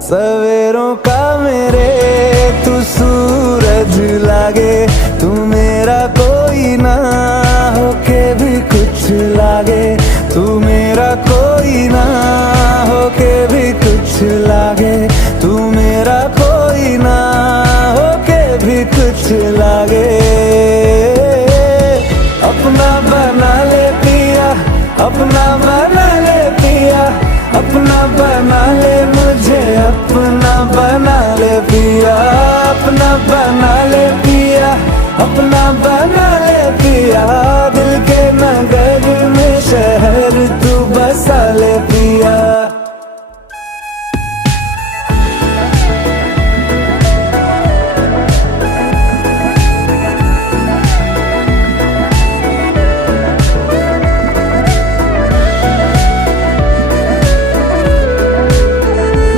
सवेरों का मेरे तू सूरज लागे, तू मेरा कोई ना होके भी कुछ लागे, तू मेरा कोई ना होके भी कुछ लागे, तू मेरा कोई ना होके भी कुछ लागे। अपना बना ले पिया, अपना बना ले पिया, अपना बना ले।